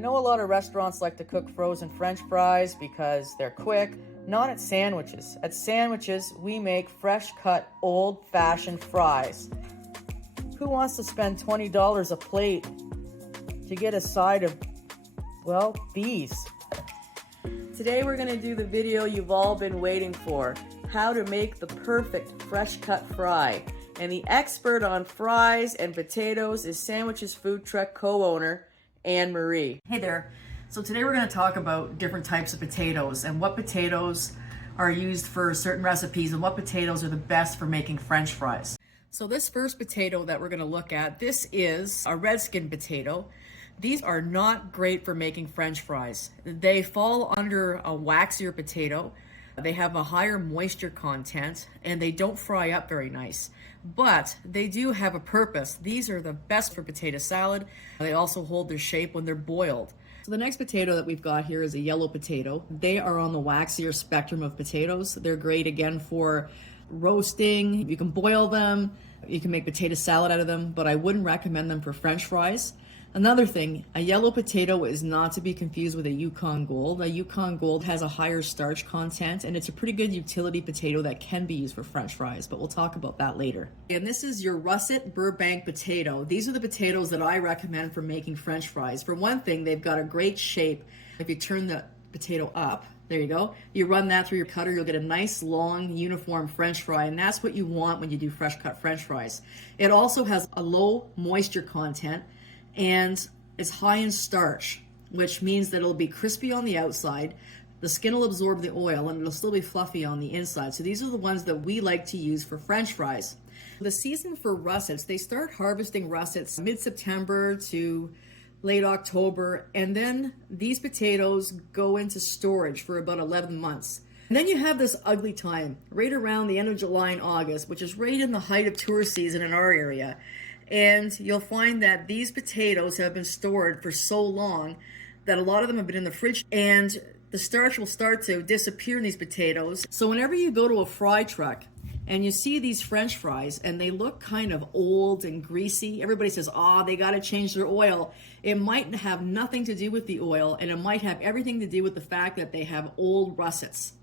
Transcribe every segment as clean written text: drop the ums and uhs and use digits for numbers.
know a lot of restaurants like to cook frozen French fries because they're quick. Not at sandwiches. At sandwiches, we make fresh cut, old-fashioned fries. Who wants to spend $20 a plate to get a side of, well, these? Today we're gonna do the video you've all been waiting for, how to make the perfect fresh cut fry. And the expert on fries and potatoes is Sandwiches Food Truck co-owner, Anne Marie. Hey there. So today we're going to talk about different types of potatoes and what potatoes are used for certain recipes and what potatoes are the best for making French fries. So this first potato that we're going to look at, this is a red skin potato. These are not great for making French fries. They fall under a waxier potato. They have a higher moisture content and they don't fry up very nice, but they do have a purpose. These are the best for potato salad. They also hold their shape when they're boiled. So the next potato that we've got here is a yellow potato. They are on the waxier spectrum of potatoes. They're great again for roasting. You can boil them. You can make potato salad out of them, but I wouldn't recommend them for French fries. Another thing, a yellow potato is not to be confused with a Yukon Gold. A Yukon Gold has a higher starch content and it's a pretty good utility potato that can be used for French fries, but we'll talk about that later. And this is your russet Burbank potato. These are the potatoes that I recommend for making French fries. For one thing, they've got a great shape. If you turn the potato up, there you go. You run that through your cutter, you'll get a nice, long, uniform French fry, and that's what you want when you do fresh cut French fries. It also has a low moisture content, and it's high in starch, which means that it'll be crispy on the outside, the skin will absorb the oil, and it'll still be fluffy on the inside. So these are the ones that we like to use for French fries. The season for russets, they start harvesting russets mid-September to late October, and then these potatoes go into storage for about 11 months. And then you have this ugly time, right around the end of July and August, which is right in the height of tourist season in our area. And you'll find that these potatoes have been stored for so long that a lot of them have been in the fridge and the starch will start to disappear in these potatoes. So whenever you go to a fry truck and you see these French fries and they look kind of old and greasy, everybody says, they got to change their oil. It might have nothing to do with the oil, and it might have everything to do with the fact that they have old russets.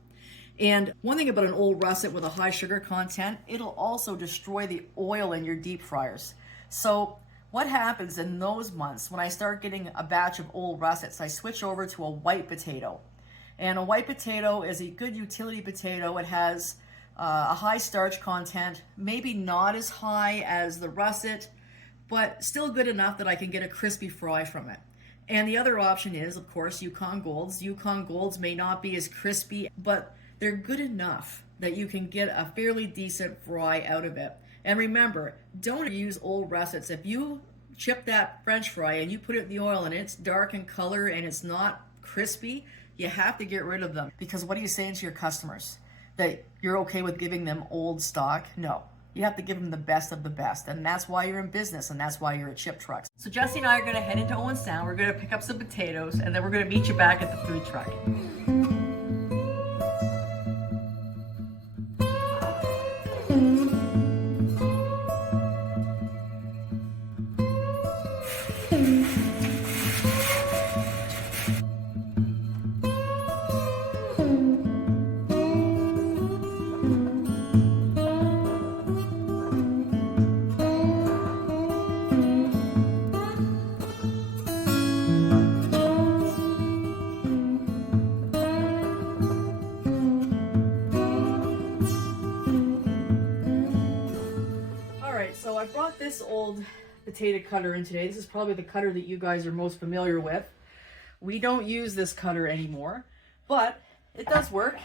And one thing about an old russet with a high sugar content, it'll also destroy the oil in your deep fryers. So what happens in those months when I start getting a batch of old russets, I switch over to a white potato. And a white potato is a good utility potato. It has a high starch content, maybe not as high as the russet, but still good enough that I can get a crispy fry from it. And the other option is, of course, Yukon Golds. Yukon Golds may not be as crispy, but they're good enough that you can get a fairly decent fry out of it. And remember, don't use old russets. If you chip that French fry and you put it in the oil and it's dark in color and it's not crispy, you have to get rid of them. Because what are you saying to your customers? That you're okay with giving them old stock? No. You have to give them the best of the best. And that's why you're in business, and that's why you're at Chip Trucks. So Jessie and I are going to head into Owen Sound. We're going to pick up some potatoes, and then we're going to meet you back at the food truck. So I brought this old potato cutter in today. This is probably the cutter that you guys are most familiar with. We don't use this cutter anymore, but it does work.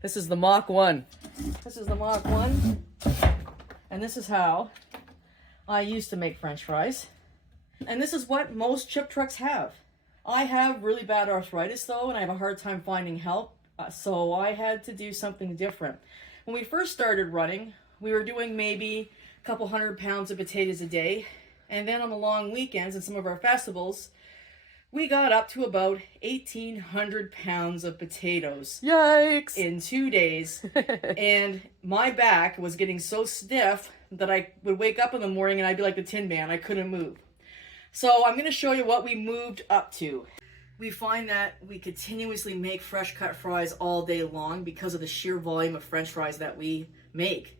This is the Mach 1. This is the Mach 1, and this is how I used to make French fries. And this is what most Chip Trucks have. I have really bad arthritis though, and I have a hard time finding help, so I had to do something different. When we first started running, we were doing maybe couple 100 pounds of potatoes a day, and then on the long weekends and some of our festivals we got up to about 1,800 pounds of potatoes. Yikes! In 2 days. And my back was getting so stiff that I would wake up in the morning and I'd be like the Tin Man. I couldn't move. So I'm going to show you what we moved up to. We find that we continuously make fresh cut fries all day long because of the sheer volume of French fries that we make.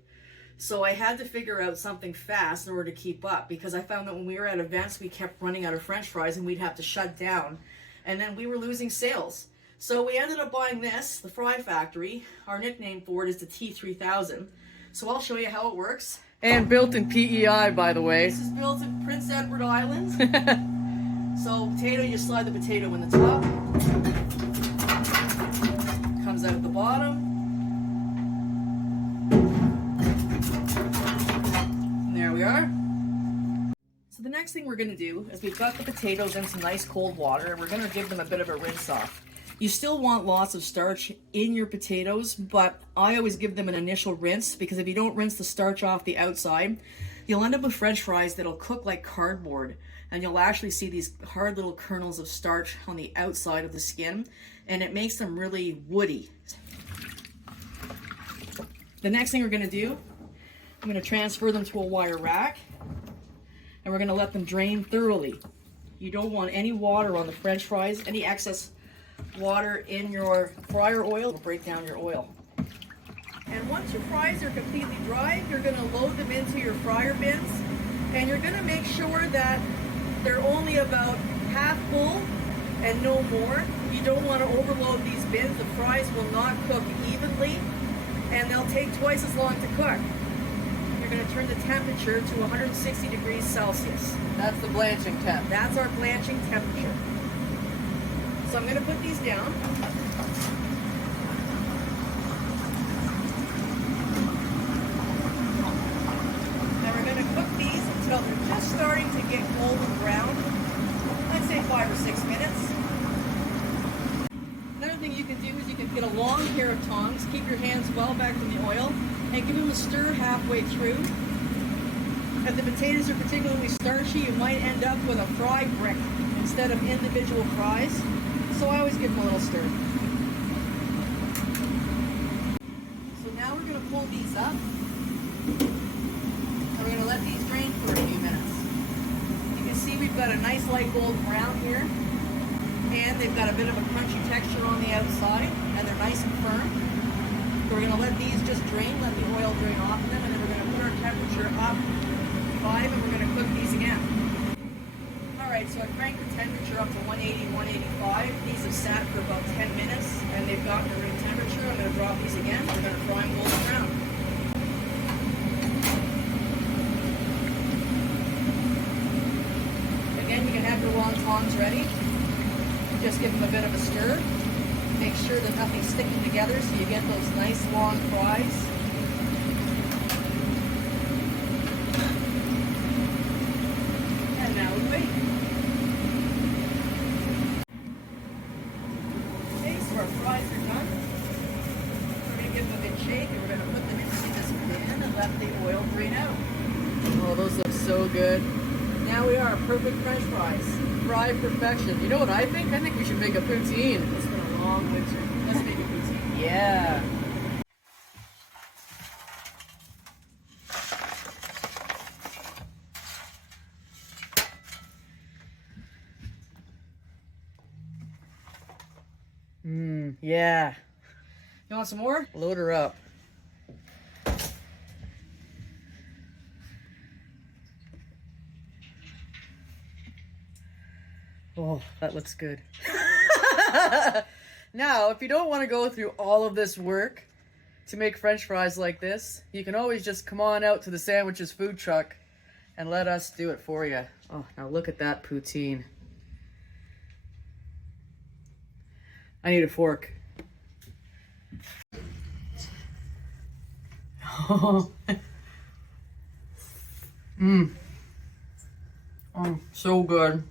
So I had to figure out something fast in order to keep up, because I found that when we were at events, we kept running out of French fries and we'd have to shut down, and then we were losing sales. So we ended up buying this, the Fry Factory. Our nickname for it is the T3000. So I'll show you how it works. And built in PEI, by the way. This is built in Prince Edward Island. So potato, you slide the potato in the top. Comes out at the bottom. And there we are. So the next thing we're going to do is we've got the potatoes in some nice cold water, and we're going to give them a bit of a rinse off. You still want lots of starch in your potatoes, but I always give them an initial rinse, because if you don't rinse the starch off the outside, you'll end up with French fries that'll cook like cardboard, and you'll actually see these hard little kernels of starch on the outside of the skin, and it makes them really woody. The next thing we're going to do, I'm going to transfer them to a wire rack, and we're going to let them drain thoroughly. You don't want any water on the French fries. Any excess water in your fryer oil will break down your oil. And once your fries are completely dry, you're going to load them into your fryer bins, and you're going to make sure that they're only about half full and no more. You don't want to overload these bins. The fries will not cook evenly, and they'll take twice as long to cook. You're going to turn the temperature to 160 degrees Celsius. That's the blanching temp. That's our blanching temperature. So I'm going to put these down. And we're going to cook these until they're just starting to get golden brown. I'd say 5 or 6 minutes. Another thing you can do is you can get a long pair of tongs, keep your hands well back from the oil, and give them a stir halfway through. If the potatoes are particularly starchy, you might end up with a fry brick instead of individual fries. So I always give them a little stir. So now we're going to pull these up. And we're going to let these drain for a few minutes. You can see we've got a nice light golden brown here. And they've got a bit of a crunchy texture on the outside. And they're nice and firm. So we're going to let these just drain, let the oil drain off of them. And then we're going to put our temperature up 5, and we're going to cook these again. Alright, so I cranked the temperature up to 180, 185. These have sat for about 10 minutes, and they've gotten the room temperature. I'm going to drop these again. We're going to fry them golden brown. Again, you can have your long tongs ready. Just give them a bit of a stir. Make sure that nothing's sticking together so you get those nice long fries. And now we wait. Our fries are done. We're going to give them a good shake, and we're going to put them into this pan and let the oil drain out. Oh, those look so good. Now we are perfect French fries. Fried perfection. You know what I think? I think we should make a poutine. It's been a long winter. Let's make a poutine. Yeah. Yeah. You want some more? Load her up. Oh, that looks good. Now, if you don't want to go through all of this work to make French fries like this, you can always just come on out to the Sandwiches food truck and let us do it for you. Oh, now look at that poutine. I need a fork. Oh, so good.